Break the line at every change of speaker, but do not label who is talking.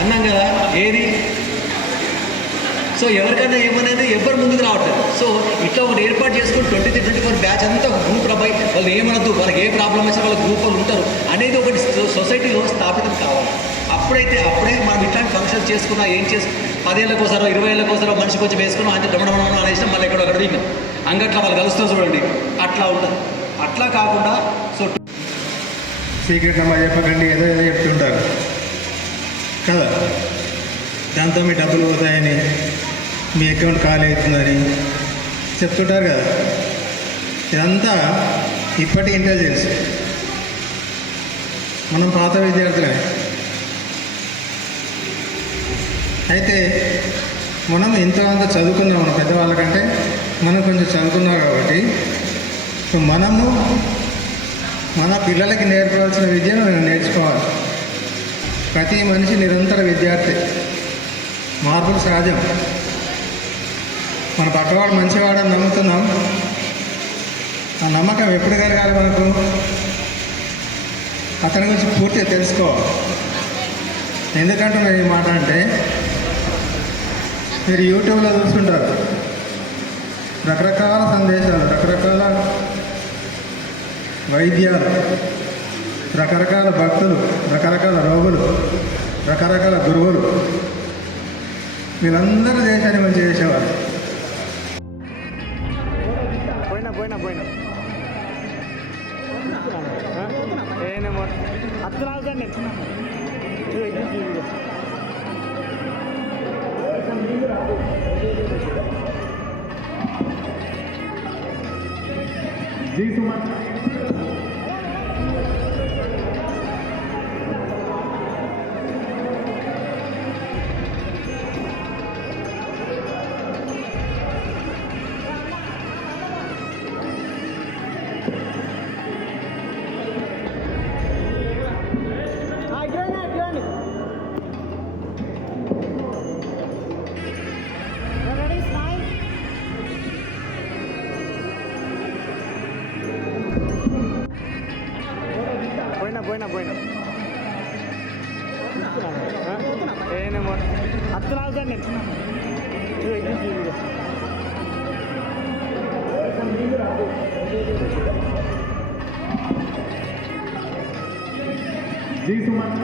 అన్నాం కదా? ఏది? సో ఎవరికైనా ఏమనేది ఎవరు ముందుకు రావట్లేదు. సో ఇట్లా ఒకటి ఏర్పాటు చేసుకుని twenty three twenty four batch అంతా ఒక గ్రూప్ రబ్బాయి వాళ్ళు ఏమనద్దు వాళ్ళకి ఏ ప్రాబ్లం వచ్చినా వాళ్ళ గ్రూప్ వాళ్ళు ఉంటారు అనేది ఒకటి సొసైటీలో స్థాపితం కావాలి. అప్పుడైతే అప్పుడే మనం ఇట్లాంటి ఫంక్షన్ చేసుకున్నా ఏం చేసు పదేళ్ళకోసారో ఇరవై ఏళ్ళకోసారో మనిషి కొంచెం వేసుకున్నాం అంటే డమడమడం అనేసి మళ్ళీ ఎక్కడో అక్కడ విన్నాం అంగట్లో వాళ్ళు కలుస్తూ చూడండి అట్లా ఉంటుంది. అట్లా కాకుండా సో
సీక్రెట్ నెంబర్ చెప్పకండి ఏదో ఏదో చెప్తుంటారు. కదా దాంతో మీ డబ్బులు పోతాయని మీ అకౌంట్ ఖాళీ అవుతుందని చెప్తుంటారు కదా. ఇదంతా ఇప్పటి ఇంటెలిజెన్స్ మనం పాత విద్యార్థులే అయితే మనం ఎంతో అంత చదువుకున్నాం మన పెద్దవాళ్ళ కంటే మనం కొంచెం చదువుకున్నాం కాబట్టి సో మనము మన పిల్లలకి నేర్పవలసిన విద్యను మనం నేర్చుకోవాలి. ప్రతి మనిషి నిరంతర విద్యార్థి. మార్పులు సహజం. మన పక్కవాడు మంచివాడని నమ్ముతున్నాం. ఆ నమ్మకం ఎప్పుడు కలగాలి మనకు? అతని గురించి పూర్తిగా తెలుసుకో ఎందుకంటున్నా ఈ మాట అంటే మీరు యూట్యూబ్లో చూస్తుంటారు. రకరకాల సందేశాలు రకరకాల వైద్యాలు. రకరకాల భక్తులు రకరకాల రోగులు రకరకాల గురువులు. వీళ్ళందరూ దేశాన్ని మంచి చేసేవారు.
పోయినా పోయినా పోయినా. పోయినా? పోయినా పోయినా ఏనేమో హత్తు నేను
జీ సుమన్.